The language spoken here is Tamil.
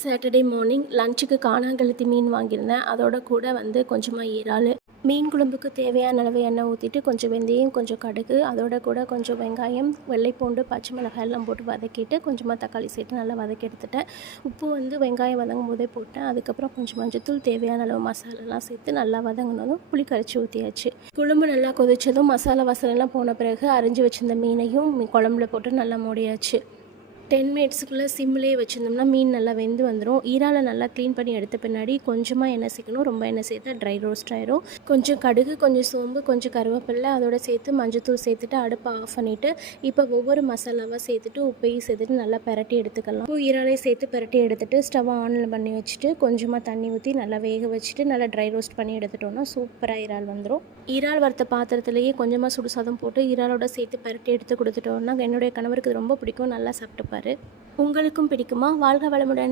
சாட்டர்டே மார்னிங் லஞ்சுக்கு காணாங்கழுத்தி மீன் வாங்கியிருந்தேன். அதோட கூட கொஞ்சமாக இறால். மீன் குழம்புக்கு தேவையான அளவு எண்ணெய் ஊற்றிட்டு கொஞ்சம் வெந்தயம், கொஞ்சம் கடுகு, அதோட கூட கொஞ்சம் வெங்காயம், வெள்ளைப்பூண்டு, பச்சை மிளகாய் எல்லாம் போட்டு வதக்கிட்டு கொஞ்சமாக தக்காளி சேர்த்து நல்லா வதக்கி எடுத்துட்டேன். உப்பு வெங்காயம் வதங்கும் போதே போட்டேன். அதுக்கப்புறம் கொஞ்சம் மஞ்சத்தூள், தேவையான அளவு மசாலாலாம் சேர்த்து நல்லா வதங்கினதும் புளி கரைச்சி ஊற்றியாச்சு. குழம்பு நல்லா கொதிச்சதும் மசாலா வாசனைலாம் போன பிறகு அரிஞ்சு வச்சிருந்த மீனையும் குழம்புல போட்டு நல்லா மூடியாச்சு. 10 மினிட்ஸுக்குள்ளே சிம்லேயே வச்சுருந்தோம்னா மீன் நல்லா வெந்து வந்துடும். ஈராலை நல்லா க்ளீன் பண்ணி எடுத்த பின்னாடி கொஞ்சமாக எண்ணெய் சேர்க்கணும். ரொம்ப எண்ணெய் சேர்த்தா ட்ரை ரோஸ்ட் ஆயிரும். கொஞ்சம் கடுகு, கொஞ்சம் சோம்பு, கொஞ்சம் கருவேப்பிலை, அதோட சேர்த்து மஞ்சத்தூள் சேர்த்துட்டு அடுப்பை ஆஃப் பண்ணிவிட்டு இப்போ ஒவ்வொரு மசாலாவாக சேர்த்துட்டு உப்பையும் சேர்த்துட்டு நல்லா பரட்டி எடுத்துக்கலாம். ஈராலையும் சேர்த்து பரட்டி எடுத்துகிட்டு ஸ்டவ்வை ஆனில் பண்ணி வச்சுட்டு கொஞ்சமாக தண்ணி ஊற்றி நல்லா வேக வச்சுட்டு நல்லா ட்ரை ரோஸ்ட் பண்ணி எடுத்துட்டோம்னா சூப்பராக இறால் வந்துடும். இறால் வறுத்த பாத்திரத்துலேயே கொஞ்சமாக சுடுசாதம் போட்டு இறாலோட சேர்த்து பரட்டி எடுத்து கொடுத்துட்டோம்னா என்னுடைய கணவருக்கு ரொம்ப பிடிக்கும். நல்லா சாப்பிட்டுப்பார். உங்களுக்கும் பிடிக்குமா? வாழ்க வளமுடன்.